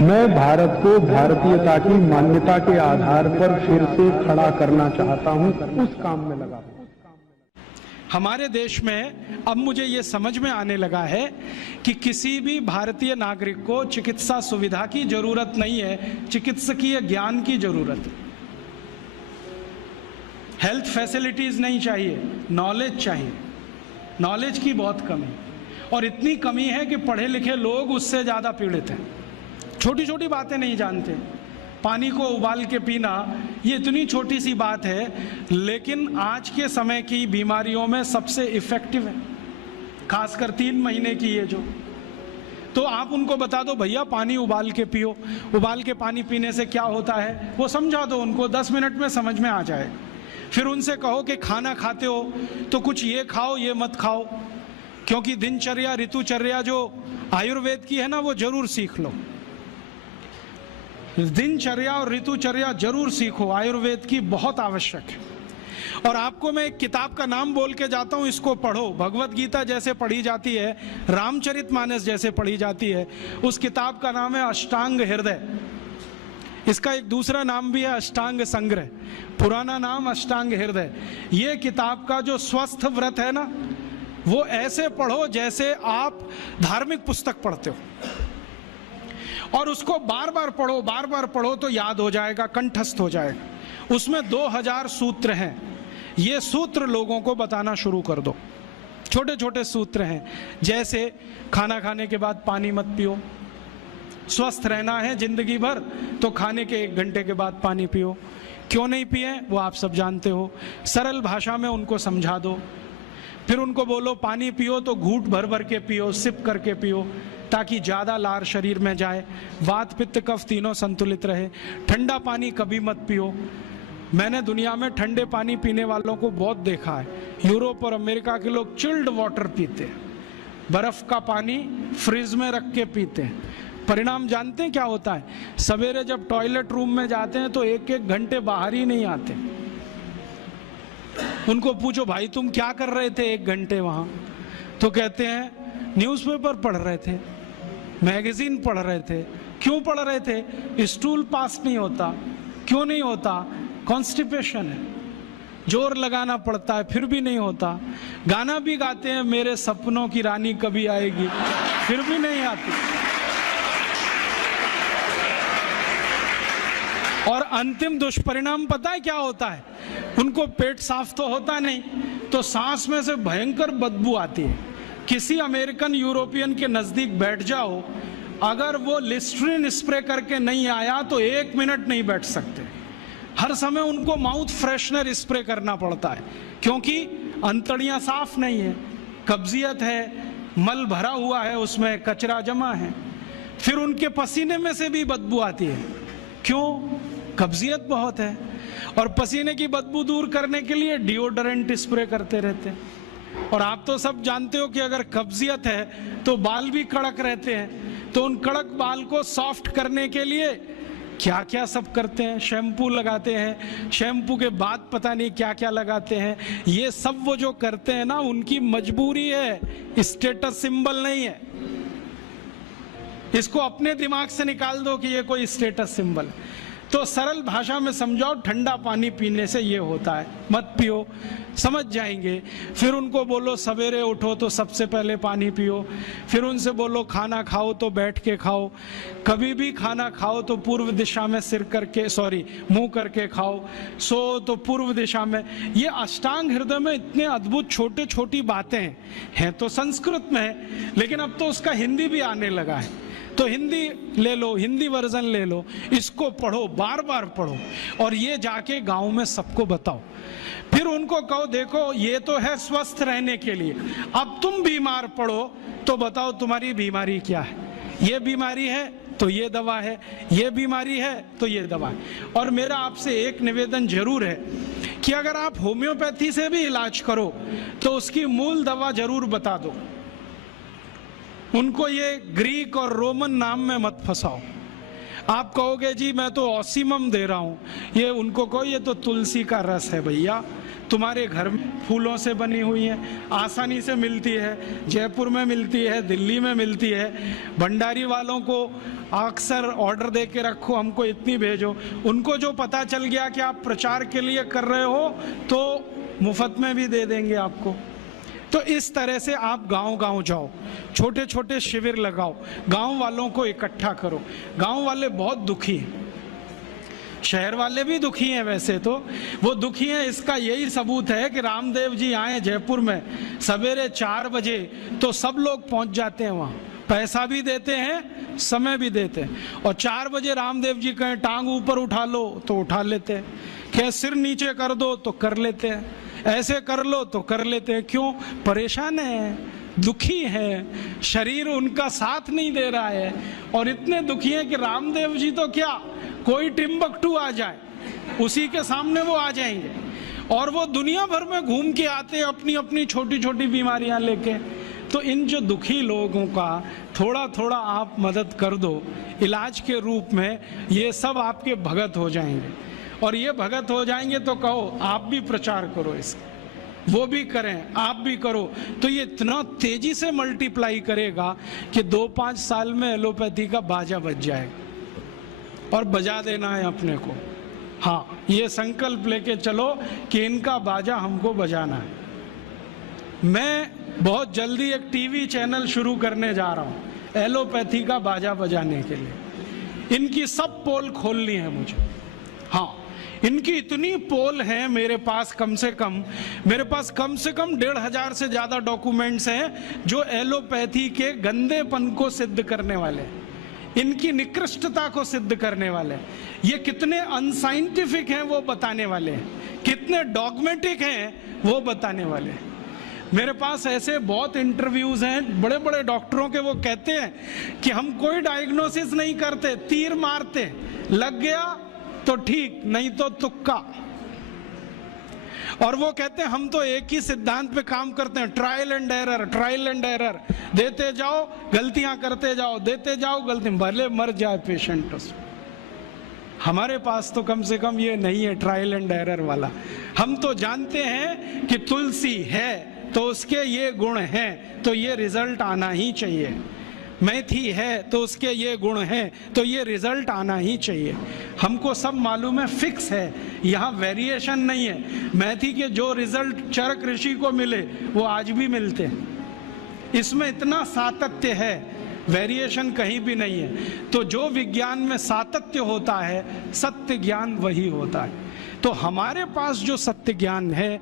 मैं भारत को भारतीयता की मान्यता के आधार पर फिर से खड़ा करना चाहता हूं, उस काम में लगा हूं। हमारे देश में अब मुझे ये समझ में आने लगा है कि किसी भी भारतीय नागरिक को चिकित्सा सुविधा की जरूरत नहीं है, चिकित्सकीय ज्ञान की जरूरत है। हेल्थ फैसिलिटीज नहीं चाहिए, नॉलेज चाहिए। नॉलेज की बहुत कमी, और इतनी कमी है कि पढ़े लिखे लोग उससे ज़्यादा पीड़ित हैं। छोटी छोटी बातें नहीं जानते। पानी को उबाल के पीना ये इतनी छोटी सी बात है, लेकिन आज के समय की बीमारियों में सबसे इफेक्टिव है, खासकर 3 महीने की ये जो। तो आप उनको बता दो भैया पानी उबाल के पियो, उबाल के पानी पीने से क्या होता है वो समझा दो उनको, 10 मिनट में समझ में आ जाए। फिर उनसे कहो कि खाना खाते हो तो कुछ ये खाओ ये मत खाओ, क्योंकि दिनचर्या ऋतुचर्या जो आयुर्वेद की है ना वो जरूर सीख लो। दिनचर्या और ऋतुचर्या जरूर सीखो, आयुर्वेद की बहुत आवश्यक है। और आपको मैं एक किताब का नाम बोल के जाता हूं, इसको पढ़ो। भगवत गीता जैसे पढ़ी जाती है, रामचरितमानस जैसे पढ़ी जाती है, उस किताब का नाम है अष्टांग हृदय। इसका एक दूसरा नाम भी है अष्टांग संग्रह, पुराना नाम अष्टांग हृदय। ये किताब का जो स्वस्थ व्रत है ना, वो ऐसे पढ़ो जैसे आप धार्मिक पुस्तक पढ़ते हो, और उसको बार बार पढ़ो तो याद हो जाएगा, कंठस्थ हो जाएगा। उसमें 2000 सूत्र हैं। ये सूत्र लोगों को बताना शुरू कर दो। छोटे छोटे सूत्र हैं, जैसे खाना खाने के बाद पानी मत पियो, स्वस्थ रहना है जिंदगी भर तो खाने के 1 घंटे के बाद पानी पियो। क्यों नहीं पिए वो आप सब जानते हो, सरल भाषा में उनको समझा दो। फिर उनको बोलो पानी पियो तो घूंट भर भर के पियो, सिप करके पियो, ताकि ज़्यादा लार शरीर में जाए, वात पित्त कफ तीनों संतुलित रहे। ठंडा पानी कभी मत पियो। मैंने दुनिया में ठंडे पानी पीने वालों को बहुत देखा है। यूरोप और अमेरिका के लोग चिल्ड वाटर पीते हैं, बर्फ का पानी फ्रिज में रख के पीते हैं। परिणाम जानते हैं क्या होता है? सवेरे जब टॉयलेट रूम में जाते हैं तो 1-1 घंटे बाहर ही नहीं आते। उनको पूछो भाई तुम क्या कर रहे थे 1 घंटे वहां, तो कहते हैं न्यूज़पेपर पढ़ रहे थे, मैगजीन पढ़ रहे थे। क्यों पढ़ रहे थे? स्टूल पास नहीं होता। क्यों नहीं होता? कॉन्स्टिपेशन है, जोर लगाना पड़ता है फिर भी नहीं होता। गाना भी गाते हैं मेरे सपनों की रानी कभी आएगी, फिर भी नहीं आती। और अंतिम दुष्परिणाम पता है क्या होता है? उनको पेट साफ तो होता नहीं, तो सांस में से भयंकर बदबू आती है। किसी अमेरिकन यूरोपियन के नजदीक बैठ जाओ, अगर वो लिस्ट्रीन स्प्रे करके नहीं आया तो 1 मिनट नहीं बैठ सकते। हर समय उनको माउथ फ्रेशनर स्प्रे करना पड़ता है, क्योंकि अंतड़ियां साफ नहीं है, कब्जियत है, मल भरा हुआ है, उसमें कचरा जमा है। फिर उनके पसीने में से भी बदबू आती है। क्यों? कब्जियत बहुत है। और पसीने की बदबू दूर करने के लिए डिओडोरेंट स्प्रे करते रहते हैं। और आप तो सब जानते हो कि अगर कब्जियत है तो बाल भी कड़क रहते हैं, तो उन कड़क बाल को सॉफ्ट करने के लिए क्या क्या सब करते हैं। शैम्पू लगाते हैं, शैम्पू के बाद पता नहीं क्या क्या लगाते हैं। ये सब वो जो करते हैं ना, उनकी मजबूरी है, स्टेटस सिंबल नहीं है। इसको अपने दिमाग से निकाल दो कि ये कोई स्टेटस सिंबल है। तो सरल भाषा में समझाओ, ठंडा पानी पीने से ये होता है, मत पियो, समझ जाएंगे। फिर उनको बोलो सवेरे उठो तो सबसे पहले पानी पियो। फिर उनसे बोलो खाना खाओ तो बैठ के खाओ, कभी भी खाना खाओ तो पूर्व दिशा में मुंह करके खाओ, सो तो पूर्व दिशा में। ये अष्टांग हृदय में इतने अद्भुत छोटे छोटी बातें हैं तो संस्कृत में है, लेकिन अब तो उसका हिंदी भी आने लगा है। तो हिंदी ले लो, हिंदी वर्जन ले लो, इसको पढ़ो, बार बार पढ़ो, और ये जाके गांव में सबको बताओ। फिर उनको कहो देखो ये तो है स्वस्थ रहने के लिए, अब तुम बीमार पड़ो तो बताओ तुम्हारी बीमारी क्या है। ये बीमारी है तो ये दवा है, ये बीमारी है तो ये दवा है। और मेरा आपसे एक निवेदन जरूर है कि अगर आप होम्योपैथी से भी इलाज करो तो उसकी मूल दवा जरूर बता दो। उनको ये ग्रीक और रोमन नाम में मत फंसाओ। आप कहोगे जी मैं तो ऑसिमम दे रहा हूं, ये उनको कहो ये तो तुलसी का रस है भैया, तुम्हारे घर में फूलों से बनी हुई है, आसानी से मिलती है, जयपुर में मिलती है, दिल्ली में मिलती है। भंडारी वालों को अक्सर ऑर्डर दे के रखो, हमको इतनी भेजो। उनको जो पता चल गया कि आप प्रचार के लिए कर रहे हो तो मुफ्त में भी दे देंगे आपको। तो इस तरह से आप गांव-गांव जाओ, छोटे छोटे शिविर लगाओ, गांव वालों को इकट्ठा करो। गांव वाले बहुत दुखी हैं, शहर वाले भी दुखी हैं। वैसे तो वो दुखी हैं, इसका यही सबूत है कि रामदेव जी आए जयपुर में सवेरे 4 बजे तो सब लोग पहुंच जाते हैं वहाँ, पैसा भी देते हैं, समय भी देते हैं। और 4 बजे रामदेव जी कहें टांग ऊपर उठा लो तो उठा लेते हैं, कहें सिर नीचे कर दो तो कर लेते हैं, ऐसे कर लो तो कर लेते हैं। क्यों? परेशान है, दुखी है, शरीर उनका साथ नहीं दे रहा है। और इतने दुखी हैं कि रामदेव जी तो क्या, कोई टिम्बकटू आ जाए उसी के सामने वो आ जाएंगे। और वो दुनिया भर में घूम के आते हैं अपनी अपनी छोटी छोटी बीमारियां लेके। तो इन जो दुखी लोगों का थोड़ा थोड़ा आप मदद कर दो इलाज के रूप में, ये सब आपके भगत हो जाएंगे। और ये भगत हो जाएंगे तो कहो आप भी प्रचार करो इसका, वो भी करें, आप भी करो, तो ये इतना तेजी से मल्टीप्लाई करेगा कि 2-5 साल में एलोपैथी का बाजा बज जाएगा। और बजा देना है अपने को। हाँ, ये संकल्प लेके चलो कि इनका बाजा हमको बजाना है। मैं बहुत जल्दी एक टीवी चैनल शुरू करने जा रहा हूँ एलोपैथी का बाजा बजाने के लिए। इनकी सब पोल खोलनी है मुझे। हाँ, इनकी इतनी पोल है मेरे पास, कम से कम 1,500 से ज्यादा डॉक्यूमेंट्स हैं जो एलोपैथी के गंदेपन को सिद्ध करने वाले, इनकी निकृष्टता को सिद्ध करने वाले, ये कितने अनसाइंटिफिक हैं वो बताने वाले हैं, कितने डॉगमेटिक हैं वो बताने वाले हैं। मेरे पास ऐसे बहुत इंटरव्यूज हैं बड़े बड़े डॉक्टरों के, वो कहते हैं कि हम कोई डायग्नोसिस नहीं करते, तीर मारते, लग गया तो ठीक, नहीं तो तुक्का। और वो कहते हैं हम तो एक ही सिद्धांत पे काम करते हैं, trial and error, trial and error, देते जाओ गलतियां करते जाओ, देते जाओ गलती, भले मर जाए पेशेंट उसमें। हमारे पास तो कम से कम ये नहीं है ट्रायल एंड एरर वाला। हम तो जानते हैं कि तुलसी है तो उसके ये गुण हैं तो ये रिजल्ट आना ही चाहिए, मेथी है तो उसके ये गुण हैं तो ये रिजल्ट आना ही चाहिए। हमको सब मालूम है, फिक्स है, यहाँ वेरिएशन नहीं है। मेथी के जो रिजल्ट चरक ऋषि को मिले वो आज भी मिलते हैं। इसमें इतना सातत्य है, वेरिएशन कहीं भी नहीं है। तो जो विज्ञान में सातत्य होता है, सत्य ज्ञान वही होता है। तो हमारे पास जो सत्य ज्ञान है